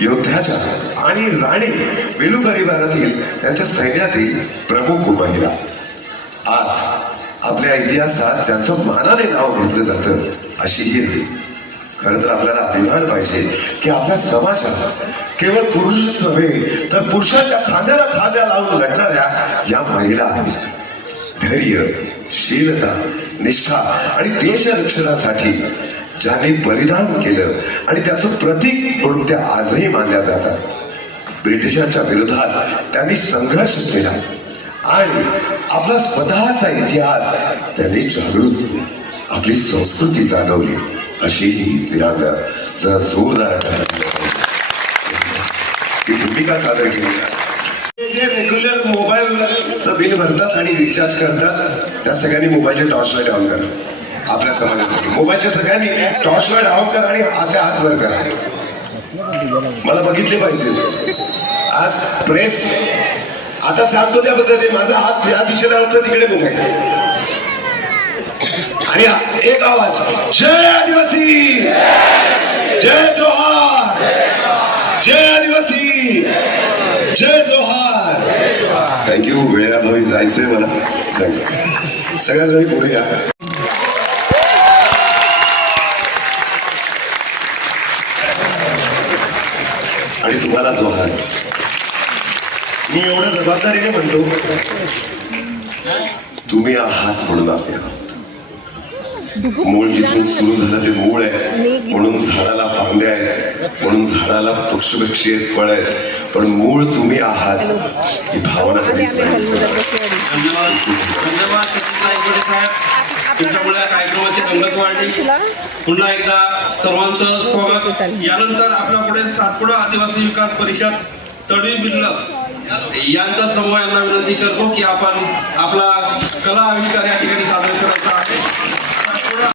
योद्ध्याच्या आणि राणी वेलू परिवारातील त्यांच्या सैन्यातील प्रमुख महिला आज आपल्या इतिहासात ज्यांचं मानाने नाव घेतलं जातं अशी ही खरं तर आपल्याला अभिमान पाहिजे की आपल्या समाजात केवळ पुरुषच नव्हे तर पुरुषाच्या खांद्याला खांद्या लावून लढणाऱ्या या महिला आहेत. धैर्य, शीलता, निष्ठा आणि देशरक्षणासाठी ज्यांनी बलिदान केलं आणि त्याचं प्रतीक म्हणून त्या आजही मानल्या जातात. ब्रिटिशांच्या विरोधात त्यांनी संघर्ष केला आणि आपला स्वतःचा इतिहास त्यांनी जागृत केला, आपली संस्कृती जागवली. अशी ही वीरांगना जरा जोरदार ही भूमिका सादर केली. जे रेग्युलर मोबाईलचं बिल भरतात आणि रिचार्ज करतात त्या सगळ्यांनी मोबाईलचे टॉर्च लाईट ऑन करा. आपल्या समाजासाठी मोबाईलच्या सगळ्यांनी टॉर्च लाईट ऑन करा आणि असे हात वर करा. मला बघितले पाहिजे. आज प्रेस आता सांगतो त्या पद्धतीने माझा हात या दिशेला होता तिकडे मोबाईल आणि एक आवाज, जय आदिवासी, जय जोहार, जय आदिवासी, जय जोहार. थँक्यू. वेळाभावी जायचंय मला. थँक्यू. सगळ्या जणी पुढे या. आणि तुम्हाला जोहार. मी एवढ्या जबाबदारीने म्हणतो तुम्ही आहात म्हणून आम्ही आहोत. मूळ जिथून सुरू झालं ते मूळ आहे म्हणून झाडाला फांद्या आहेत, म्हणून झाडाला पक्षपक्षी आहेत, फळ आहेत, पण मूळ तुम्ही आहात ही भावना कधीच नाही. तुमच्यामुळे कार्यक्रमाची रंगत वाढली. पुन्हा एकदा सर्वांचं स्वागत. यानंतर आपल्या पुढे सातपुडा आदिवासी विकास परिषद तडवी बिल्लक यांचा समूह यांना विनंती करतो की आपण आपला कला आविष्कार या ठिकाणी सादर करायचा